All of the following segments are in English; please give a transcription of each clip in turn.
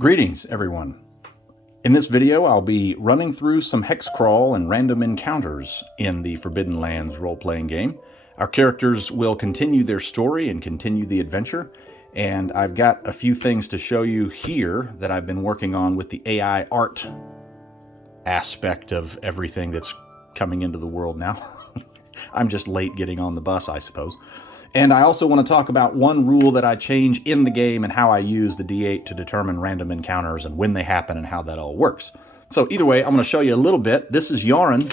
Greetings, everyone. In this video, I'll be running through some Hexcrawl and random encounters in the Forbidden Lands role-playing game. Our characters will continue their story and continue the adventure, and I've got a few things to show you here that I've been working on with the AI art aspect of everything that's coming into the world now. I'm just late getting on the bus, I suppose. And I also want to talk about one rule that I change in the game and how I use the D8 to determine random encounters and when they happen and how that all works. So either way, I'm going to show you a little bit. This is Yaron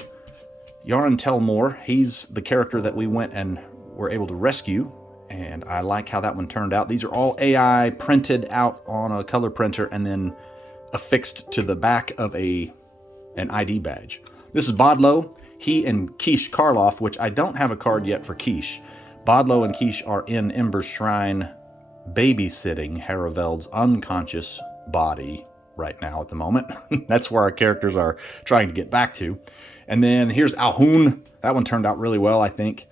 Tellmore. He's the character that we went and were able to rescue, and I like how that one turned out. These are all AI printed out on a color printer and then affixed to the back of an ID badge. This is Bodlo. He and Quiche Karloff, which I don't have a card yet for Quiche. Bodlo and Quiche are in Ember's shrine babysitting Haraveld's unconscious body right now at the moment. That's where our characters are trying to get back to. And then here's Alhun. That one turned out really well, I think.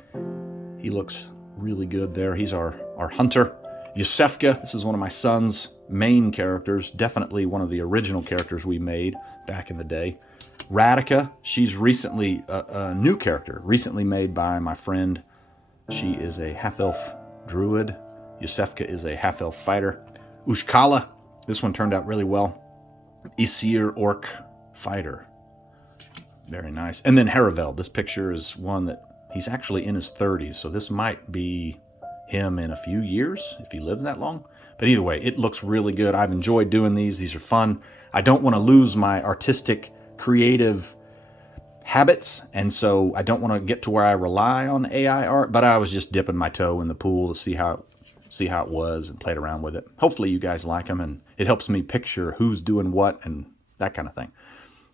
He looks really good there. He's our hunter. Yusefka, this is one of my son's main characters. Definitely one of the original characters we made back in the day. Radika, she's recently a new character, recently made by my friend. She is a half-elf druid. Yusefka is a half-elf fighter. Ushkala, this one turned out really well. Isir orc fighter. Very nice. And then Haraveld, this picture is one that he's actually in his 30s, so this might be him in a few years, if he lives that long. But either way, it looks really good. I've enjoyed doing these. These are fun. I don't want to lose my artistic, creative habits, and so I don't want to get to where I rely on AI art, but I was just dipping my toe in the pool to see how it was and played around with it. Hopefully you guys like them, and it helps me picture who's doing what and that kind of thing.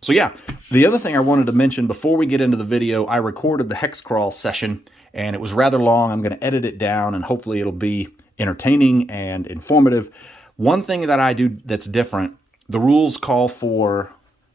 So yeah, the other thing I wanted to mention before we get into the video, I recorded the Hexcrawl session, and it was rather long. I'm going to edit it down, and hopefully it'll be entertaining and informative. One thing that I do that's different, the rules call for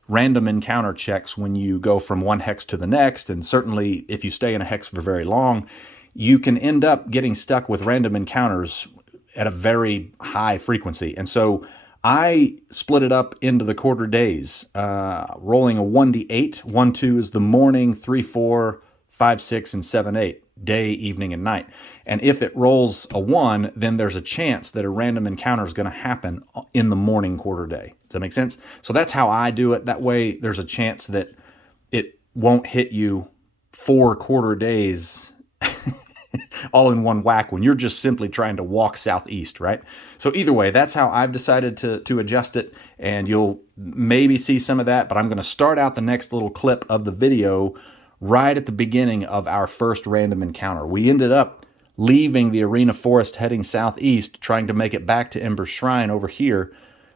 random encounter checks when you go from one hex to the next, and certainly if you stay in a hex for very long, you can end up getting stuck with random encounters at a very high frequency. And so I split it up into the quarter days, rolling a 1d8. 1, 2 is the morning, 3, 4, 5, 6, and 7, 8, day, evening, and night. And if it rolls a 1, then there's a chance that a random encounter is going to happen in the morning quarter day. Does that make sense? So that's how I do it. That way there's a chance that it won't hit you 4 quarter days all in one whack when you're just simply trying to walk southeast, right? So either way, that's how I've decided to adjust it, and you'll maybe see some of that, but I'm going to start out the next little clip of the video right at the beginning of our first random encounter. We ended up leaving the Arina forest heading southeast, trying to make it back to Ember's shrine over here,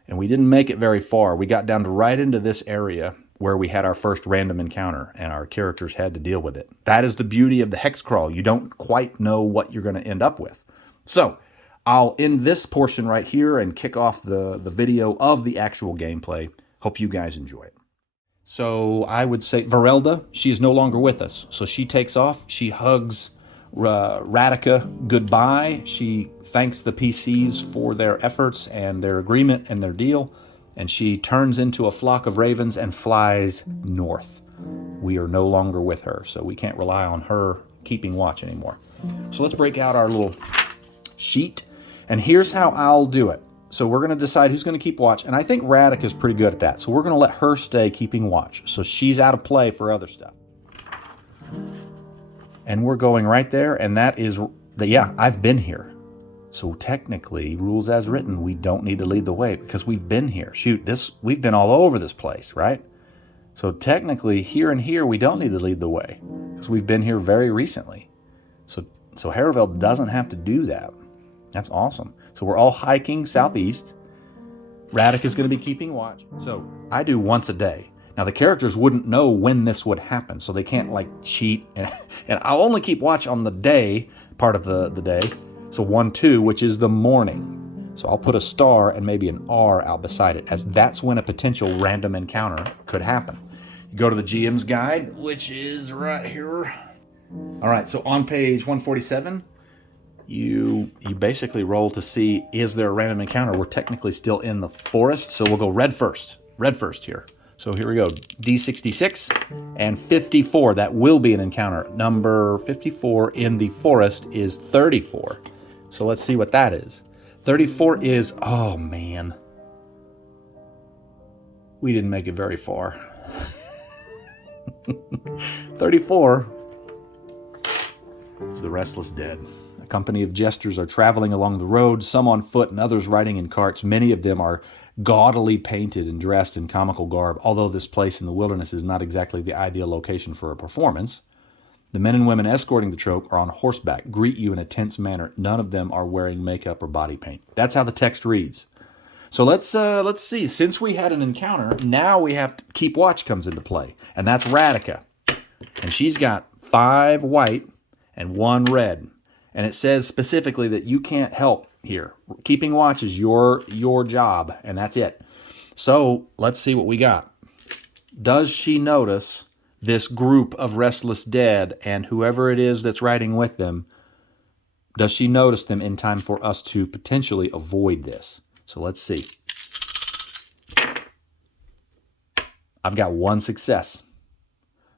and we didn't make it very far. We got down to right into this area where we had our first random encounter, and our characters had to deal with it. That is the beauty of the Hexcrawl. You don't quite know what you're going to end up with. So I'll end this portion right here and kick off the video of the actual gameplay. Hope you guys enjoy it. So I would say Varelda, she is no longer with us. So she takes off. She hugs Radika goodbye. She thanks the PCs for their efforts and their agreement and their deal. And she turns into a flock of ravens and flies north. We are no longer with her, so we can't rely on her keeping watch anymore. So let's break out our little sheet. And here's how I'll do it. So we're going to decide who's going to keep watch. And I think Radika is pretty good at that. So we're going to let her stay keeping watch. So she's out of play for other stuff. And we're going right there. And that is, yeah, I've been here. So technically, rules as written, we don't need to lead the way because we've been here. Shoot, we've been all over this place, right? So technically, here and here, we don't need to lead the way because we've been here very recently. So Haraveld doesn't have to do that. That's awesome. So we're all hiking southeast. Radika is going to be keeping watch. So I do once a day. Now the characters wouldn't know when this would happen, so they can't like cheat. And I'll only keep watch on the day, part of the day. So 1, 2, which is the morning. So I'll put a star and maybe an R out beside it, as that's when a potential random encounter could happen. You go to the GM's guide, which is right here. All right, so on page 147, you basically roll to see, is there a random encounter? We're technically still in the forest, so we'll go red first. Red first here. So here we go. D66 and 54. That will be an encounter. Number 54 in the forest is 34. So let's see what that is. 34 is, oh man. We didn't make it very far. 34 is the Restless Dead. A company of jesters are traveling along the road, some on foot and others riding in carts. Many of them are gaudily painted and dressed in comical garb, although this place in the wilderness is not exactly the ideal location for a performance. The men and women escorting the trope are on horseback, greet you in a tense manner. None of them are wearing makeup or body paint. That's how the text reads. So let's see. Since we had an encounter, now we have to keep watch comes into play, and that's Radica, and she's got 5 white and 1 red, and it says specifically that you can't help here. Keeping watch is your job, and that's it. So let's see what we got. Does she notice this group of Restless Dead and whoever it is that's riding with them? Does she notice them in time for us to potentially avoid this? So let's see. I've got 1 success.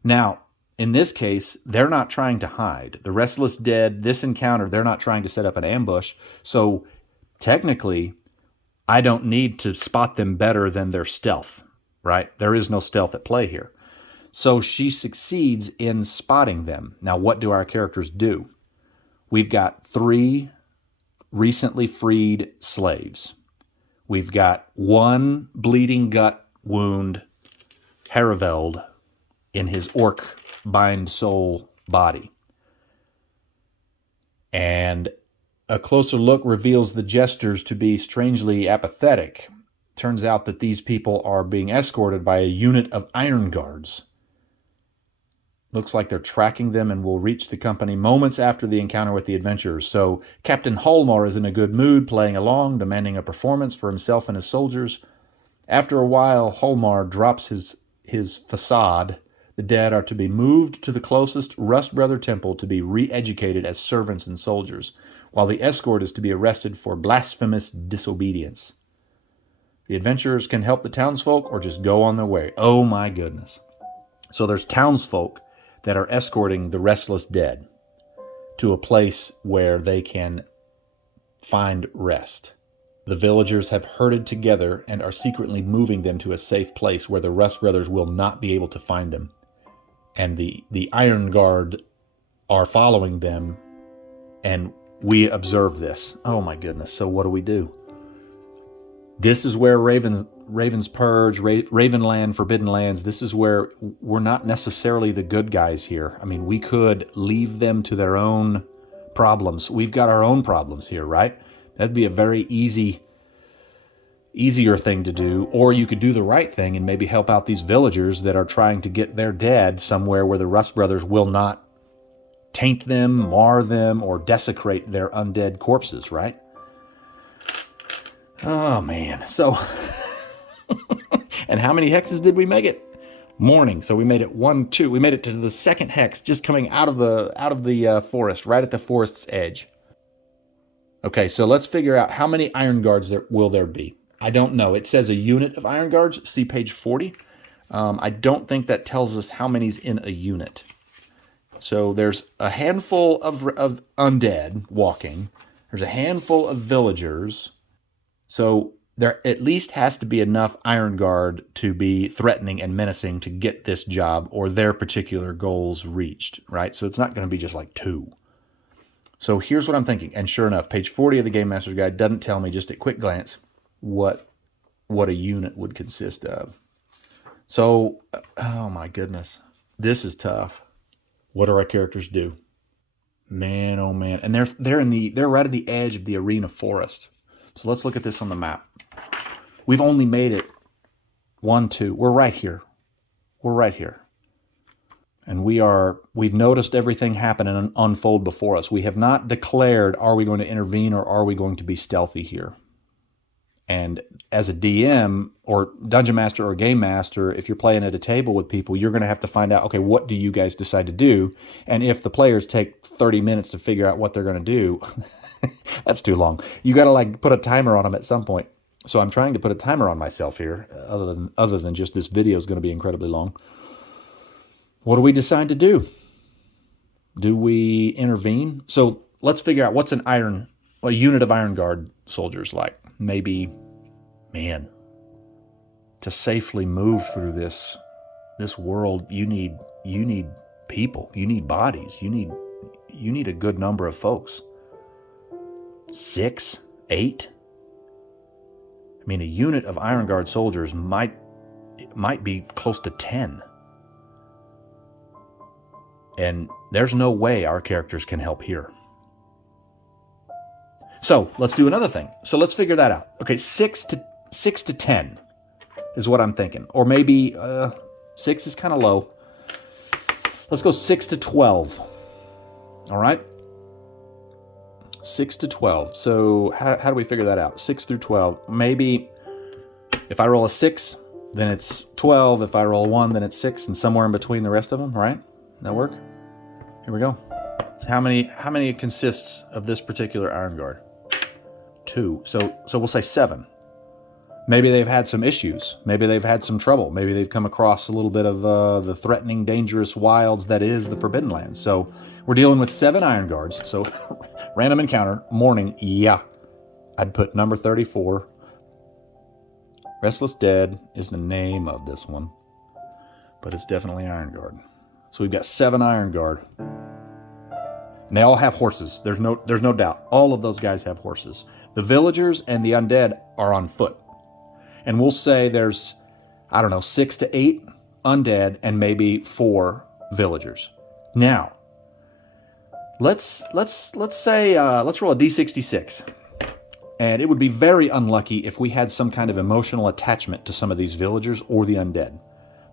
Now, in this case, they're not trying to hide. The Restless Dead, this encounter, they're not trying to set up an ambush. So technically, I don't need to spot them better than their stealth, right? There is no stealth at play here. So she succeeds in spotting them. Now, what do our characters do? We've got 3 recently freed slaves. We've got 1 bleeding gut wound Haraveld in his orc bind soul body. And a closer look reveals the jesters to be strangely apathetic. Turns out that these people are being escorted by a unit of iron guards. Looks like they're tracking them and will reach the company moments after the encounter with the adventurers. So Captain Hallmar is in a good mood, playing along, demanding a performance for himself and his soldiers. After a while, Hallmar drops his facade. The dead are to be moved to the closest Rust Brother temple to be re-educated as servants and soldiers, while the escort is to be arrested for blasphemous disobedience. The adventurers can help the townsfolk or just go on their way. Oh my goodness. So there's townsfolk that are escorting the Restless Dead to a place where they can find rest. The villagers have herded together and are secretly moving them to a safe place where the Rust Brothers will not be able to find them. And the Iron Guard are following them, and we observe this. Oh my goodness, so what do? This is where Raven's Purge, Ravenland, Forbidden Lands, this is where we're not necessarily the good guys here. I mean, we could leave them to their own problems. We've got our own problems here, right? That'd be a very easier thing to do. Or you could do the right thing and maybe help out these villagers that are trying to get their dead somewhere where the Rust Brothers will not taint them, mar them, or desecrate their undead corpses, right? Oh, man. So, and how many hexes did we make it? Morning. So we made it 1, 2. We made it to the second hex, just coming out of the forest, right at the forest's edge. Okay, so let's figure out how many Iron Guards will there be. I don't know. It says a unit of Iron Guards. See page 40. I don't think that tells us how many's in a unit. So there's a handful of undead walking. There's a handful of villagers. So there at least has to be enough Iron Guard to be threatening and menacing to get this job or their particular goals reached, right? So it's not going to be just like 2. So here's what I'm thinking. And sure enough, page 40 of the Game Master's Guide doesn't tell me just at quick glance what a unit would consist of. So, oh my goodness, this is tough. What do our characters do? Man, oh man. And they're right at the edge of the Arina forest. So let's look at this on the map. We've only made it 1, 2. We're right here. We're right here. And we've noticed everything happen and unfold before us. We have not declared, are we going to intervene or are we going to be stealthy here? And as a DM or dungeon master or game master, if you're playing at a table with people, you're going to have to find out, okay, what do you guys decide to do? And if the players take 30 minutes to figure out what they're going to do, that's too long. You got to like put a timer on them at some point. So I'm trying to put a timer on myself here, other than just this video is going to be incredibly long. What do we decide to do? Do we intervene? So let's figure out what's a unit of Iron Guard soldiers like. Maybe, man, to safely move through this world, you need people, you need bodies, you need a good number of folks. 6, 8. I mean, a unit of Iron Guard soldiers might be close to 10. And there's no way our characters can help here. So let's do another thing. So let's figure that out. Okay, 6 to 10 is what I'm thinking. Or maybe 6 is kind of low. Let's go 6 to 12. All right? 6 to 12. So how do we figure that out? 6 through 12. Maybe if I roll a 6, then it's 12. If I roll a 1, then it's 6, and somewhere in between the rest of them, right? That work? Here we go. So how many consists of this particular Iron Guard? 2. So we'll say 7. Maybe they've had some issues. Maybe they've had some trouble. Maybe they've come across a little bit of the threatening, dangerous wilds that is the Forbidden Lands. So we're dealing with 7 Iron Guards. So random encounter, morning, yeah. I'd put number 34. Restless Dead is the name of this one. But it's definitely Iron Guard. So we've got 7 Iron Guard. And they all have horses. There's no doubt. All of those guys have horses. The villagers and the undead are on foot. And we'll say there's, 6 to 8 undead and maybe 4 villagers. Now, let's say let's roll a d66. And it would be very unlucky if we had some kind of emotional attachment to some of these villagers or the undead.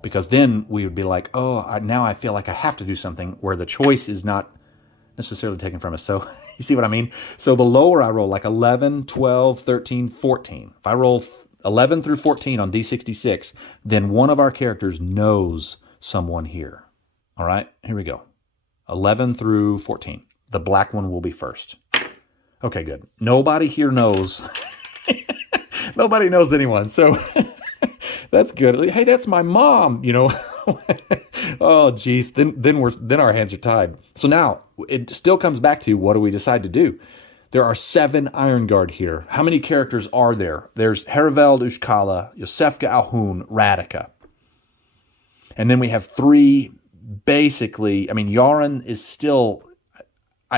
Because then we would be like, now I feel like I have to do something where the choice is not necessarily taken from us. So you see what I mean? So the lower I roll, like 11, 12, 13, 14. If I roll 11 through 14 on D66, then one of our characters knows someone here. All right, here we go. 11 through 14. The black one will be first. Okay, good. Nobody here knows. Nobody knows anyone. So that's good. Hey, that's my mom, Oh, geez. Then our hands are tied. So now it still comes back to what do we decide to do? There are 7 Iron Guard here. How many characters are there? There's Heriveld, Ushkala, Yosefka, Alhun, Radika. And then we have 3 basically. I mean, Yaron is still,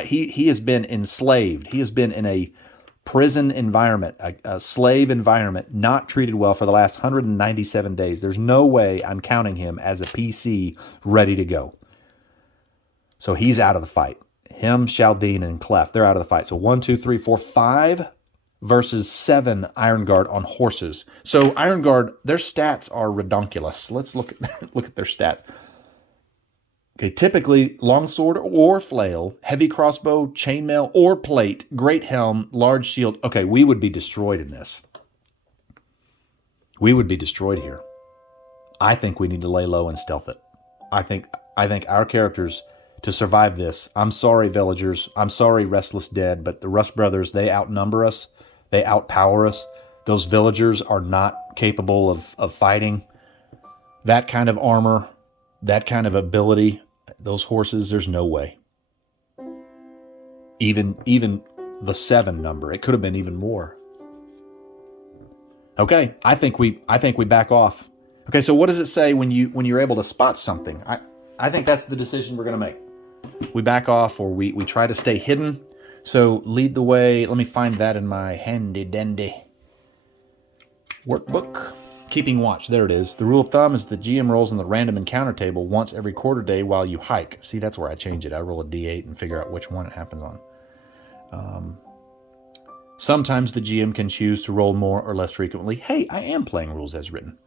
he has been enslaved. He has been in a prison environment, a slave environment, not treated well for the last 197 days. There's no way I'm counting him as a PC ready to go. So he's out of the fight. Him, Shaldine, and Clef, they're out of the fight. So 1, 2, 3, 4, 5 versus 7 Iron Guard on horses. So Iron Guard, their stats are redonkulous. Let's look at their stats. Okay, typically longsword or flail, heavy crossbow, chainmail or plate, great helm, large shield. Okay, we would be destroyed in this. We would be destroyed here. I think we need to lay low and stealth it. I think our characters, to survive this, I'm sorry, villagers. I'm sorry, Restless Dead, but the Rust Brothers, they outnumber us. They outpower us. Those villagers are not capable of fighting. That kind of armor, that kind of ability, those horses, there's no way. Even the 7 number, it could have been even more. Okay, I think we back off. Okay, so what does it say when you're able to spot something? I think that's the decision we're going to make. We back off or we try to stay hidden. So lead the way. Let me find that in my handy dandy workbook. Keeping watch. There it is. The rule of thumb is the GM rolls on the random encounter table once every quarter day while you hike. See, that's where I change it. I roll a D8 and figure out which one it happens on. Sometimes the GM can choose to roll more or less frequently. Hey, I am playing rules as written.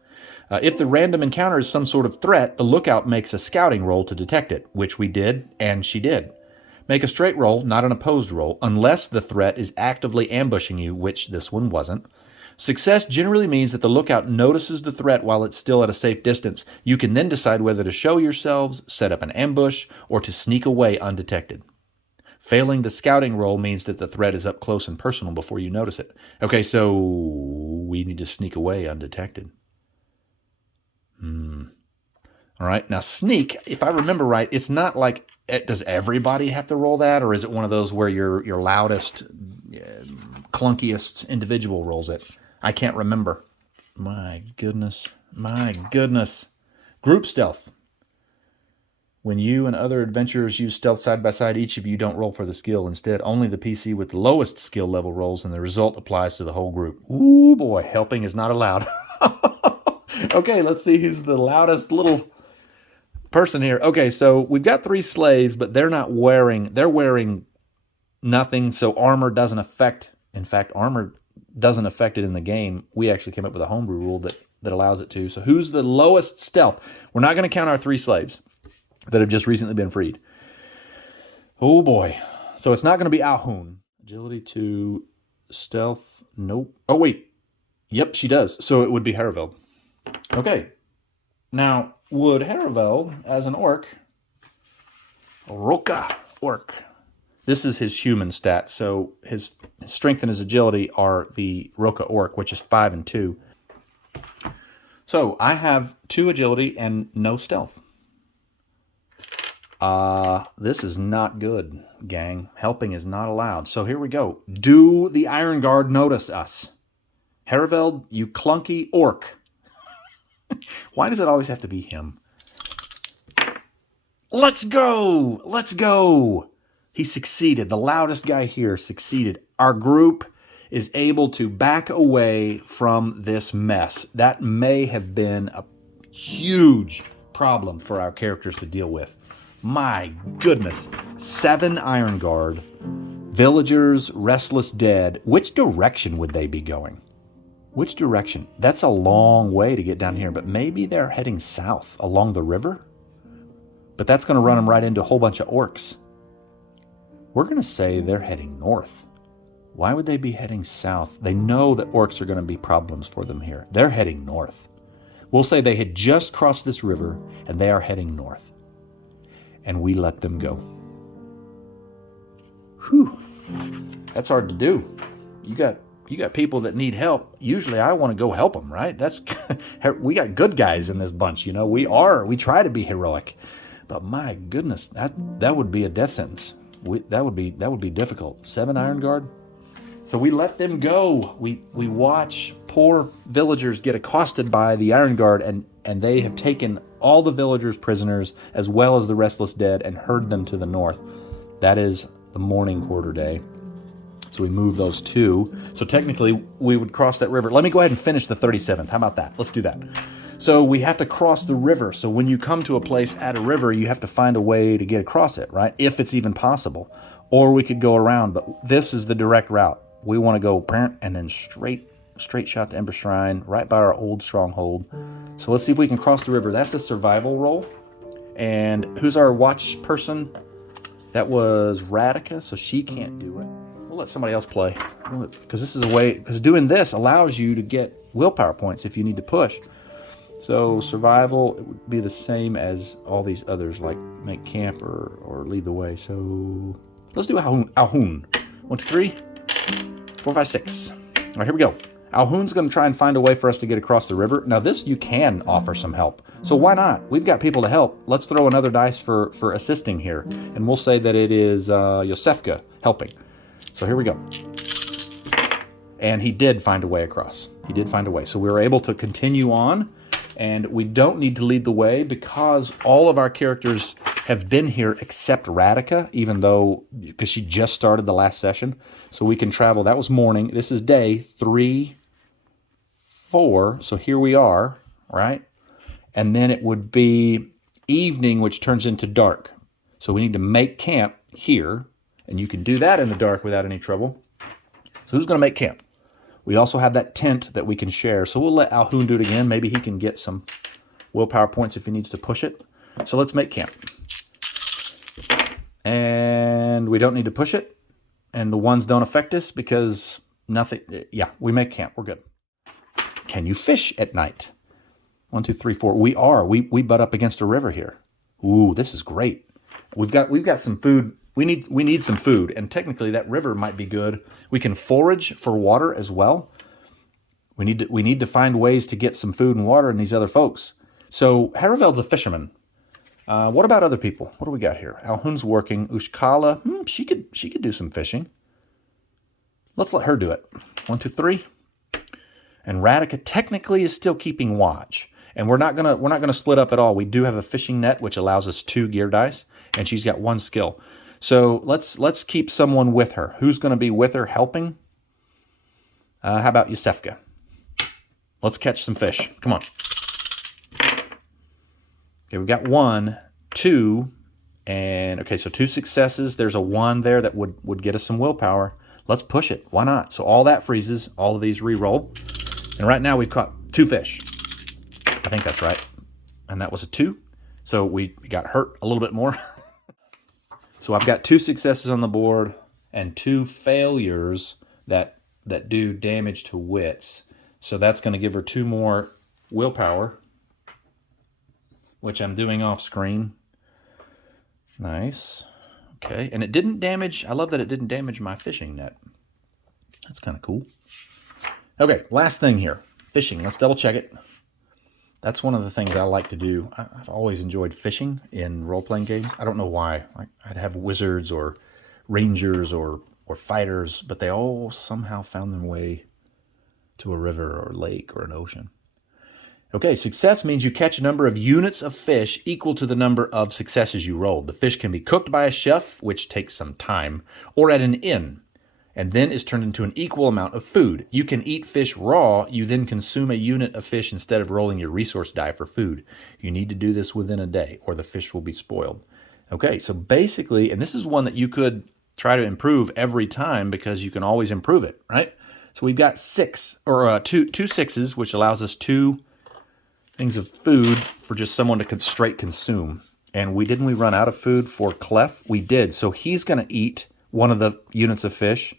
If the random encounter is some sort of threat, the lookout makes a scouting roll to detect it, which we did, and she did. Make a straight roll, not an opposed roll, unless the threat is actively ambushing you, which this one wasn't. Success generally means that the lookout notices the threat while it's still at a safe distance. You can then decide whether to show yourselves, set up an ambush, or to sneak away undetected. Failing the scouting roll means that the threat is up close and personal before you notice it. Okay, so we need to sneak away undetected. All right, now sneak, if I remember right, it's not like, does everybody have to roll that? Or is it one of those where your loudest, clunkiest individual rolls it? I can't remember. My goodness. Group stealth. When you and other adventurers use stealth side by side, each of you don't roll for the skill. Instead, only the PC with the lowest skill level rolls, and the result applies to the whole group. Ooh, boy, helping is not allowed. Okay, let's see who's the loudest little person here. Okay, so we've got 3 slaves, but they're wearing nothing, so armor doesn't affect. In fact, armor doesn't affect it in the game. We actually came up with a homebrew rule that allows it to. So who's the lowest stealth? We're not going to count our 3 slaves that have just recently been freed. Oh boy. So it's not going to be Alhoun. Agility 2, stealth, nope. Oh wait. Yep, she does. So it would be Heriveld. Okay. Now, would Heriveld, as an orc, Roka orc. This is his human stat, so his strength and his agility are the Roka orc, which is 5 and 2. So I have 2 agility and no stealth. This is not good, gang. Helping is not allowed. So here we go. Do the Iron Guard notice us? Heriveld, you clunky orc. Why does it always have to be him? Let's go! Let's go! He succeeded. The loudest guy here succeeded. Our group is able to back away from this mess. That may have been a huge problem for our characters to deal with. My goodness. 7 Iron Guard, villagers, restless dead. Which direction would they be going? Which direction? That's a long way to get down here, but maybe they're heading south along the river? But that's going to run them right into a whole bunch of orcs. We're going to say they're heading north. Why would they be heading south? They know that orcs are going to be problems for them here. They're heading north. We'll say they had just crossed this river and they are heading north. And we let them go. Whew. That's hard to do. You got people that need help. Usually I want to go help them, right? We got good guys in this bunch, you know. We try to be heroic. But my goodness, that would be a death sentence. That would be difficult. 7 Iron Guard. So we let them go. We watch poor villagers get accosted by the Iron Guard, and they have taken all the villagers prisoners as well as the restless dead and herd them to the north. That is the morning quarter day. So we move those 2. So technically we would cross that river. Let me go ahead and finish the 37th. How about that? Let's do that. So we have to cross the river. So when you come to a place at a river, you have to find a way to get across it, right? If it's even possible. Or we could go around, but this is the direct route. We want to go and then straight shot to Ember Shrine, right by our old stronghold. So let's see if we can cross the river. That's a survival roll. And who's our watch person? That was Radika, so she can't do it. We'll let somebody else play. Because this is a way, because doing this allows you to get willpower points if you need to push. So survival, it would be the same as all these others, like make camp or lead the way. So let's do Alhoun. 1, 2, 3, 4, 5, 6. All right, here we go. Alhoun's going to try and find a way for us to get across the river. Now this, you can offer some help. So why not? We've got people to help. Let's throw another dice for assisting here. And we'll say that it is Yosefka helping. So here we go. And he did find a way across. He did find a way. So we were able to continue on. And we don't need to lead the way because all of our characters have been here except Radika, because she just started the last session. So we can travel. That was morning. This is day 3, 4. So here we are, right? And then it would be evening, which turns into dark. So we need to make camp here. And you can do that in the dark without any trouble. So who's going to make camp? We also have that tent that we can share. So we'll let Alhoun do it again. Maybe he can get some willpower points if he needs to push it. So let's make camp. And we don't need to push it. And the ones don't affect us because nothing. Yeah, we make camp. We're good. Can you fish at night? 1, 2, 3, 4. We are. We butt up against a river here. Ooh, this is great. We've got some food. We need some food, and technically that river might be good. We can forage for water as well. We need to find ways to get some food and water in these other folks. So Haraveld's a fisherman. What about other people? What do we got here? Alhun's working. Ushkala, she could do some fishing. Let's let her do it. 1, 2, 3. And Radika technically is still keeping watch. And we're not gonna split up at all. We do have a fishing net which allows us 2 gear dice, and she's got 1 skill. So let's keep someone with her. Who's gonna be with her helping? How about Yusefka? Let's catch some fish. Come on. Okay, we've got 1, 2, and okay, so 2 successes. There's a 1 there that would get us some willpower. Let's push it. Why not? So all that freezes. All of these re-roll. And right now we've caught 2 fish. I think that's right. And that was a 2. So we got hurt a little bit more. So I've got 2 successes on the board and 2 failures that do damage to wits. So that's going to give her 2 more willpower, which I'm doing off screen. Nice. Okay, and it didn't damage, I love that it didn't damage my fishing net. That's kind of cool. Okay, last thing here, fishing. Let's double check it. That's one of the things I like to do. I've always enjoyed fishing in role-playing games. I don't know why. I'd have wizards or rangers or fighters, but they all somehow found their way to a river or lake or an ocean. Okay, success means you catch a number of units of fish equal to the number of successes you rolled. The fish can be cooked by a chef, which takes some time, or at an inn, and then is turned into an equal amount of food. You can eat fish raw. You then consume a unit of fish instead of rolling your resource die for food. You need to do this within a day, or the fish will be spoiled. Okay, so basically, and this is one that you could try to improve every time because you can always improve it, right? So we've got 6, or two 6s, which allows us 2 things of food for just someone to straight consume. And didn't we run out of food for Clef? We did. So he's going to eat one of the units of fish,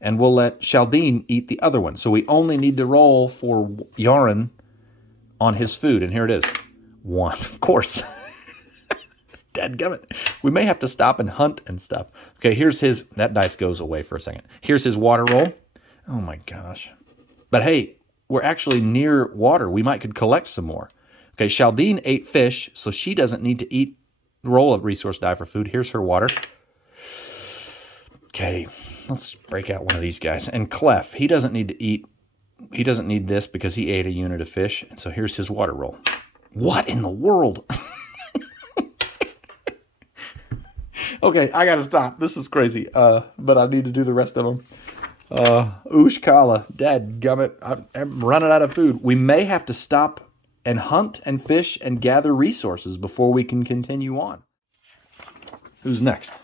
and we'll let Shaldine eat the other one. So we only need to roll for Yaren on his food, and here it is. 1, of course. Dadgummit. We may have to stop and hunt and stuff. Okay, here's his, that dice goes away for a second. Here's his water roll. Oh my gosh. But hey, we're actually near water. We could collect some more. Okay, Shaldine ate fish, so she doesn't need to eat roll of resource die for food. Here's her water. Okay, let's break out one of these guys. And Clef, he doesn't need to eat, he doesn't need this because he ate a unit of fish. And so here's his water roll. What in the world? Okay, I gotta stop. This is crazy. But I need to do the rest of them. Ushkala, dadgummit, I'm running out of food. We may have to stop and hunt and fish and gather resources before we can continue on. Who's next?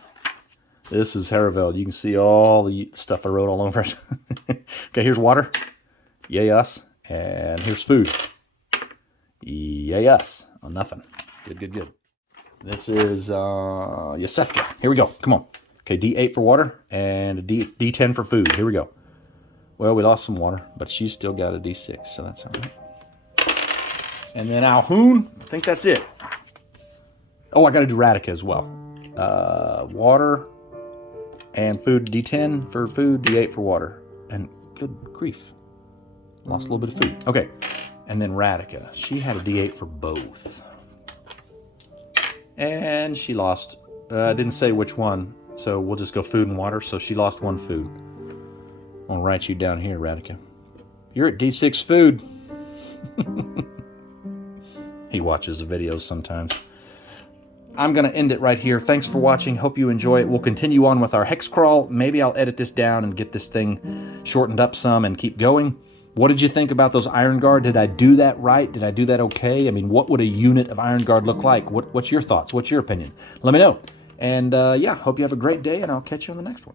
This is Haraveld. You can see all the stuff I wrote all over it. Okay, here's water. Yay us. And here's food. Yay us. Oh, nothing. Good, good, good. This is Yusefka. Here we go. Come on. Okay, D8 for water and a D10 for food. Here we go. Well, we lost some water, but she's still got a D6, so that's all right. And then Alhun, I think that's it. Oh, I got to do Radika as well. Water and food, D10 for food, D8 for water. And good grief, lost a little bit of food. Okay, and then Radika. She had a D8 for both. And she lost, I didn't say which one. So we'll just go food and water. So she lost 1 food. I'll write you down here, Radika. You're at D6 food. He watches the videos sometimes. I'm going to end it right here. Thanks for watching. Hope you enjoy it. We'll continue on with our Hexcrawl. Maybe I'll edit this down and get this thing shortened up some and keep going. What did you think about those Iron Guard? Did I do that right? Did I do that okay? I mean, what would a unit of Iron Guard look like? What's your thoughts? What's your opinion? Let me know. And yeah, hope you have a great day, and I'll catch you on the next one.